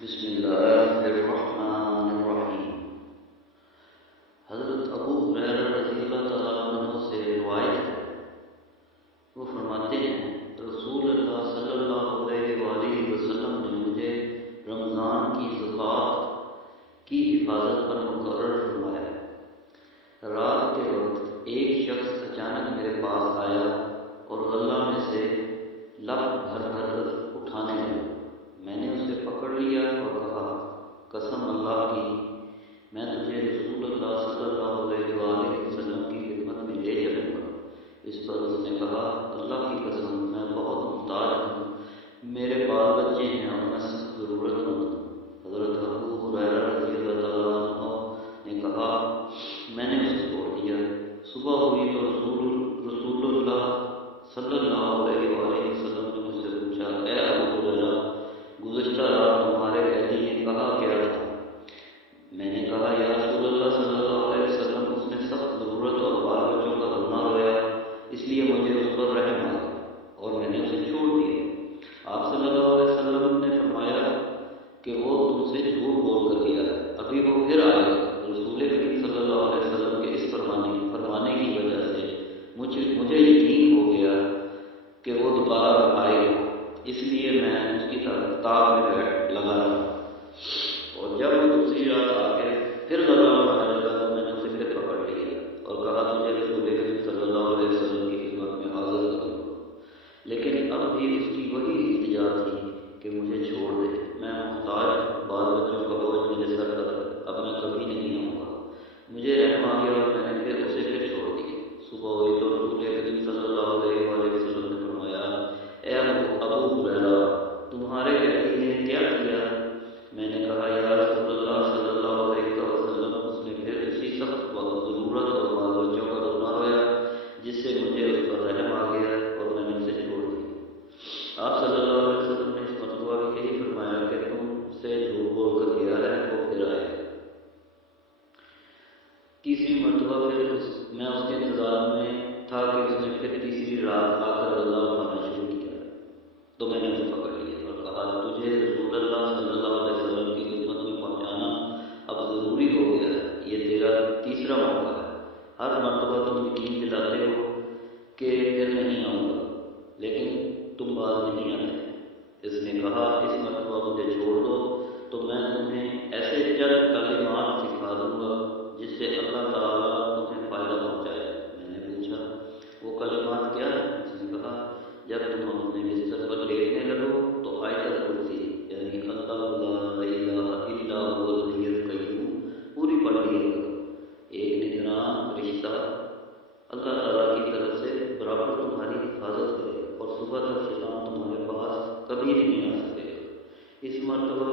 بسم اللہ الرحمن الرحیم۔ حضرت ابو ہریرہ رضی اللہ تعالیٰ عنہ سے روایت ہے، وہ فرماتے ہیں رسول اللہ صلی اللہ علیہ وآلہ وسلم نے مجھے رمضان کی زکوٰۃ کی حفاظت پر مقرر فرمایا۔ رات کے وقت ایک شخص اچانک میرے پاس آیا اور غلہ میں سے لپ بھر بھر اٹھانے لگا۔ میں نے اسے پکڑ لیا اور کہا، قسم اللہ کی، میں تجھے رسول اللہ صلی اللہ علیہ وآلہ وسلم کی خدمت میں لے چلوں گا۔ اس پر اس نے کہا، اللہ کی قسم، میں بہت محتاج ہوں، میرے بال بچے ہیں اور میں سخت ضرورت مند ہوں۔ حضرت ابو ہریرہ رضی اللہ تعالیٰ عنہ نے کہا، میں نے اسے چھوڑ دیا۔ صبح ہوئی تو رسول اللہ صلی اللہ علیہ وآلہ وسلم نے مجھ سے پوچھا، اے ابو ہریرہ، گزشتہ رات تمہارے قیدی نے کہا کیا تھا؟ میں نے کہا، یا رسول اللہ صلی اللہ علیہ وسلم، اس نے سخت ضرورت اور بال بچوں کا رونا رویا، اس لیے مجھے اس پر رحم آ گیا اور میں نے اسے چھوڑ دیا۔ آپ صلی اللہ علیہ وسلم نے فرمایا کہ وہ تم سے جھوٹ بول کر گیا ہے، ابھی وہ پھر آئے گا۔ رسول کریم صلی اللہ علیہ وسلم کے اس فرمانے کی وجہ سے مجھے یقین ہو گیا کہ وہ دوبارہ آئے گا، اس لیے میں اس کی تاب میں لگا رہا، اور جب وہ دوسری رات آ کے پھر غلہ اٹھانے لگا تو میں نے اسے پھر پکڑ لیا اور کہا، تجھے رسول کریم صلی اللہ علیہ وسلم کی خدمت میں حاضر کروں گا۔ لیکن اب بھی اس کی وہی التجا تھی کہ مجھے چھوڑ دے، میں محتاج ہوں، بال بچوں کا بوجھ میرے سر پر ہے، اب میں کبھی نہیں آؤں گا۔ مجھے رحم آ گیا اور میں نے اسے پھر چھوڑ دیا۔ صبح ہوئی تو رسول کریم صلی اللہ علیہ وآلہ وسلم نے فرمایا، اے ابو ہریرہ، تمہارے قیدی نے کیا کیا؟ میں نے کہا، یا رسول اللہ صلی اللہ علیہ وسلم، اس نے پھر اسی سخت ضرورت اور بال بچوں کا رونا رویا، جس سے مجھے اس پر رحم آ گیا اور میں نے اسے چھوڑ دیا۔ آپ صلی اللہ علیہ وسلم نے اس مرتبہ بھی یہی فرمایا کہ تم سے جھوٹ بول کر گیا ہے، وہ پھر آئے گا۔ تیسری مرتبہ پھر میں اس کے انتظار میں تھا کہ اس نے پھر تیسری رات آ کر غلہ اٹھانا شروع کیا، تو میں نے اسے پکڑ لیا اور کہا، تجھے رسول اللہ صلی اللہ علیہ وسلم کی خدمت میں پہنچانا اب ضروری ہو گیا ہے، یہ تیرا تیسرا موقع ہے۔ ہر مرتبہ تم یقین دلاتے ہو کہ پھر نہیں آؤں گا، لیکن تم باز نہیں آتے۔ اس نے کہا، اس مرتبہ مجھے چھوڑ دو تو میں تمہیں ایسے چند کلمات سکھا دوں گا جس سے اللہ تعالیٰ تمہیں فائدہ پہنچائے گا۔ میں نے پوچھا، وہ کلمات کیا ہیں؟ اس نے کہا، جب تم اپنے بستر پر لیٹنے لگو تو آیت الکرسی یعنی اللہ لا الہ الا هو الحی القیوم پوری پڑھ لیا کرو۔ ایک نگران فرشتہ اللہ تعالیٰ کی طرف سے برابر تمہاری حفاظت کرے گا اور صبح تک شیطان تمہارے پاس کبھی نہیں آ سکے گا۔ اس مرتبہ